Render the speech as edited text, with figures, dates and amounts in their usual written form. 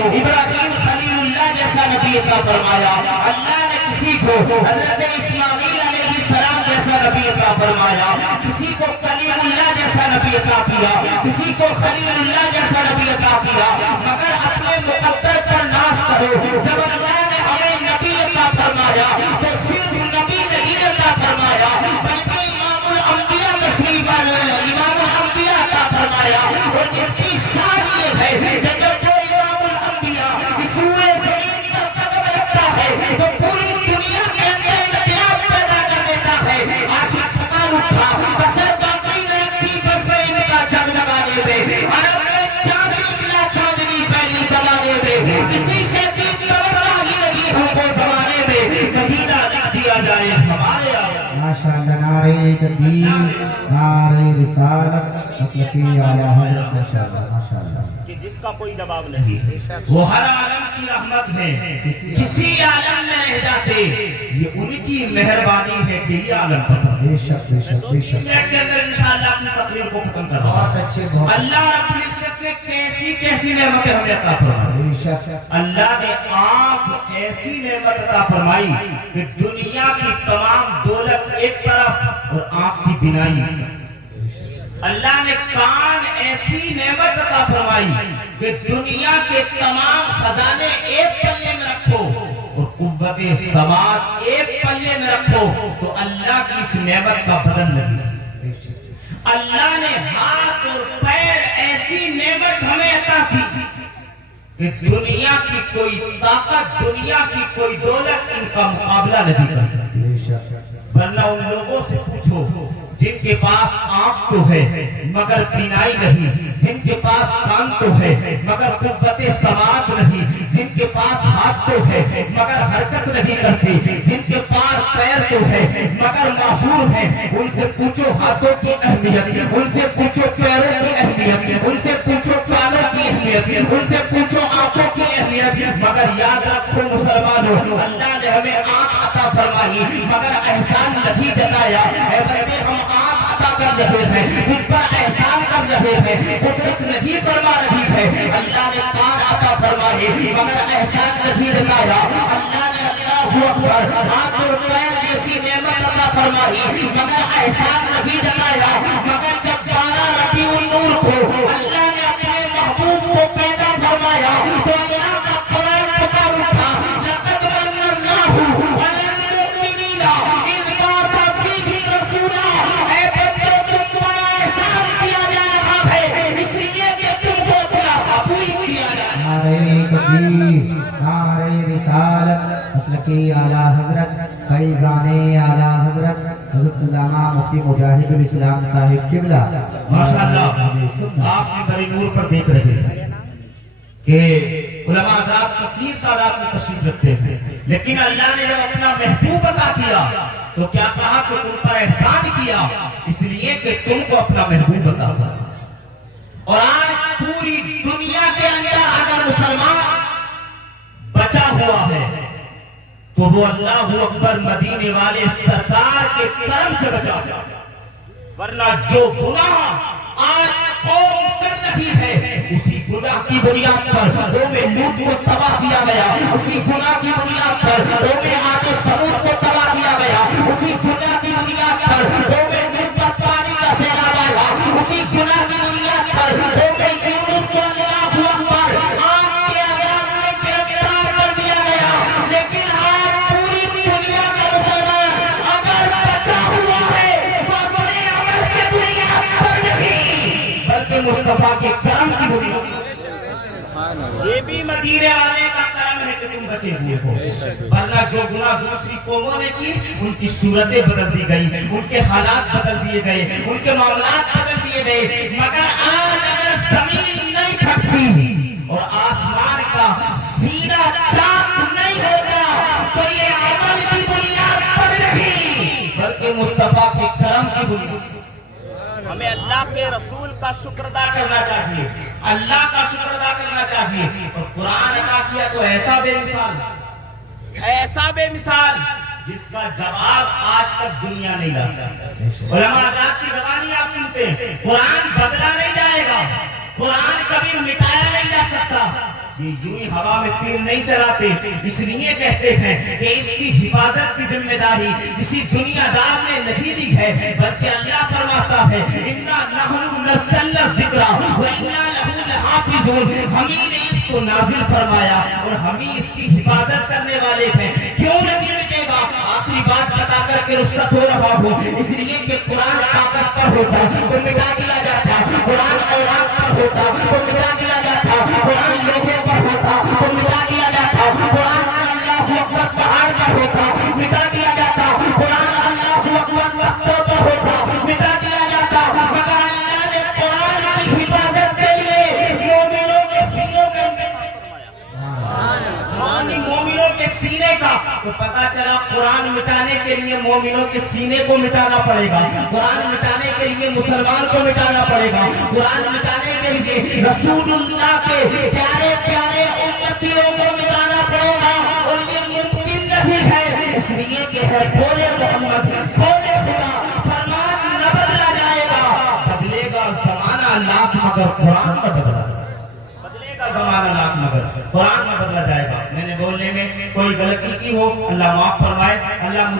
ابراہیم خلیل اللہ جیسا نبی عطا فرمایا، اللہ نے کسی کو حضرت اسماعیل علیہ السلام جیسا نبی عطا فرمایا، کسی کو کلیم اللہ جیسا نبی عطا کیا، کسی کو خلیل اللہ جیسا نبی عطا کیا، مگر اپنے مقدر پر ناز کرو، جب اللہ نے ہمیں نبی عطا فرمایا تو صرف نبی نہیں عطا فرمایا بلکہ امام الانبیاء تشریف امام الانبیاء عطا فرمایا، اور جس کی شان یہ ہے کہ جب جو امام الانبیاء اس روئے زمین پر قدم رکھتا ہے تو پوری دنیا کے اندر انقلاب پیدا کر دیتا ہے، عاشق پکار اٹھا بسر باقی نہ رکھی بس میں ان کا جگمگانے میں، عرب میں چاند نکلا چاندنی پہلی زمانے میں، کسی شے کی تمنا ہی نہیں ہم کو زمانے میں، مدینہ لکھ دیا جائے ہمارے آیا۔ ماشاءاللہ، نعرہ تکبیر، نعرہ رسالت، مسلکی اعلیٰ حضرت، ماشاءاللہ ماشاءاللہ، کہ جس کا کوئی جواب نہیں، وہ ہر عالم کی رحمت ہے، کسی عالم میں رہ جاتے، یہ ان کی مہربانی ہے کہ یہ عالم پسند ہے۔ بے شک بے شک بے شک، منٹ کے اندر انشاءاللہ اپنی تقریر کو ختم کر رہا بہت ہوں۔ اچھے، بہت اللہ رب العزت نے کیسی کیسی نعمتیں ہمیں عطا فرمائی۔ بے شک، اللہ نے آنکھ ایسی نعمت عطا فرمائی کہ دنیا کی تمام دولت ایک طرف اور آنکھ کی بینائی۔ اللہ نے کان ایسی نعمت عطا فرمائی کہ دنیا کے تمام خزانے ایک پلے میں رکھو اور قوت سماعت ایک پلے میں رکھو تو اللہ کی اس نعمت کا بدل نہیں۔ اللہ نے ہاتھ اور پیر ایسی نعمت ہمیں عطا کی کہ دنیا کی کوئی طاقت، دنیا کی کوئی دولت ان کا مقابلہ نہیں کر سکتی۔ بے شک، ورنہ ان لوگوں سے پوچھو جن کے پاس آنکھ تو ہے مگر بینائی نہیں، جن کے پاس کان تو ہے مگر قوت سماعت نہیں، جن کے پاس ہاتھ تو ہے مگر حرکت نہیں کرتے، جن کے پاس پیر تو ہے مگر معذور ہیں، ان سے پوچھو ہاتھوں کی اہمیت، ان سے پوچھو پیروں کی اہمیت، ان سے پوچھو کانوں کی اہمیت، ان سے پوچھو آنکھوں کی اہمیت۔ مگر یاد رکھو مسلمانوں، اللہ نے ہمیں آنکھ عطا فرمائی مگر احسان نہیں جتایا۔ اے بندے، ہم آنکھ عطا کر رہے ہیں، تجھ پر احسان کر رہے ہیں، قدرت نہیں فرما رہی ہے۔ اللہ نے کان عطا فرمائے مگر احسان نہیں جتایا۔ اللہ نے اللہ اکبر ہاتھ اور پیر جیسی نعمت عطا فرمائی مگر احسان نہیں جتایا۔ مگر جب 12 ربیع النور کو اللہ نے اپنے محبوب کو پیدا فرمایا تو اللہ کا قرآن پکار اٹھا، لقد من اللہ علی المؤمنین اذ بعث فیہم رسولا۔ اے بندو، تم پر احسان کیا جا رہا ہے اس لیے کہ تم کو اپنا حبیب کیا جا رہا ہے۔ نعرہ تکبیر، نعرہ رسالت، مسلکی اعلیٰ حضرت، فیضان اعلیٰ حضرت حضرت علامہ مفتی مجاہد الاسلام صاحب قبلہ۔ ماشاءاللہ، آپ نے بڑے نور پر دیکھ رہے ہیں کہ علماء حضرات کثیر تعداد میں تشریف رکھتے ہیں، لیکن اللہ نے جب اپنا محبوب عطا کیا تو کیا کہا کہ تم پر احسان کیا اس لیے کہ تم کو اپنا محبوب عطا فرمایا۔ اور آج پوری دنیا کے اندر اگر مسلمان بچا ہوا ہے تو وہ اللہ اکبر مدینے والے سرکار کے کرم سے بچا ہوا ہے، ورنہ جو گناہ آج قوم کر رہی ہے اسی گناہ کی بنیاد پر قوم لوط کو تباہ کیا گیا، اسی گناہ کی بنیاد پر قوم عاد و ثمود کو تباہ کیا گیا، اسی گناہ کی بنیاد پر قوم نوح پر پانی کا سیلاب آیا، اسی گناہ کی بنیاد پر قوم یونس کو اللہ اکبر آگ کے عذاب میں گرفتار کر دیا گیا۔ لیکن آج پوری دنیا کا مسلمان اگر بچا ہوا ہے تو اپنے عمل کے بنیاد پر نہیں بلکہ مصطفیٰ کے کرم کی بنیاد۔ یہ بھی مدینے والے کا کرم ہے کہ تم بچے ہوئے ہو، ورنہ جو گناہ دوسری قوموں نے کی ان کی صورتیں بدل دی گئی، ان کے حالات بدل دیے گئے، ان کے معاملات بدل دیے گئے۔ مگر آج اگر زمین نہیں پھٹتی اور آسمان کا سینہ چاک نہیں ہوگا تو یہ عمل کی بنیاد پر نہیں بلکہ مصطفیٰ کے کرم کی بنیاد۔ ہمیں اللہ کے رسول کا شکر ادا کرنا چاہیے، اللہ کا شکر ادا کرنا چاہیے۔ اور قرآن عطا کیا تو ایسا بے مثال جس کا جواب آج تک دنیا نہیں لا سکتی۔ علماء حضرات کی زبانی آپ سنتے ہیں، قرآن بدلا نہیں جائے گا، قرآن کبھی مٹایا نہیں جا سکتا۔ یہ یوں ہی ہوا میں تیر نہیں چلاتے، اس لیے کہتے ہیں کہ اس کی حفاظت کی ذمہ داری کسی دنیا دار نے نہیں لی ہے، بلکہ اللہ فرماتا ہے اِنَّا نَحْنُ نَزَّلْنَا الذِّکْرَ وَإِنَّا لَهُ لَحَافِظُونَ، ہم ہی نے اس کو نازل فرمایا اور ہم ہی اس کی حفاظت کرنے والے ہیں۔ کیوں نہیں مٹے گا؟ آخری بات بتا کر کے رخصت ہو رہا ہوں، اس لیے کہ قرآن کاغذ پر ہوتا تو مٹا دیا جاتا، قرآن اوراق پر ہوتا تو مٹا دیا جاتا، قرآن لوگوں پر ہوتا تو مٹا دیا جاتا، قرآن اللہ اکبر پہاڑ پر ہوتا مٹا دیا جاتا، قرآن اللہ اکبر تختوں پر ہوتا مٹا دیا جاتا، مگر اللہ نے قرآن کی حفاظت کے لیے مومنوں کے سینوں کا مومنوں کے سینے کا، تو پتا چلا قرآن مٹانے کے لیے مومنوں کے سینے کو مٹانا پڑے گا، قرآن مٹانے کے لیے مسلمان کو مٹانا پڑے گا، قرآن مٹانے کے لیے رسول اللہ کے پیارے پیارے امتیوں کو مٹانا پڑے گا، اور یہ ممکن نہیں ہے، اس لیے کہ ہے بولے محمد بولے خدا، فرمان نہ بدلا جائے گا، بدلے گا زمانہ لاکھ مگر قرآن نہ بدلا، بدلے گا زمانہ لاکھ مگر قرآن نہ بدلا جائے گا۔ میں نے بولنے میں کوئی غلطی کی ہو اللہ معاف فرمائے، اللہ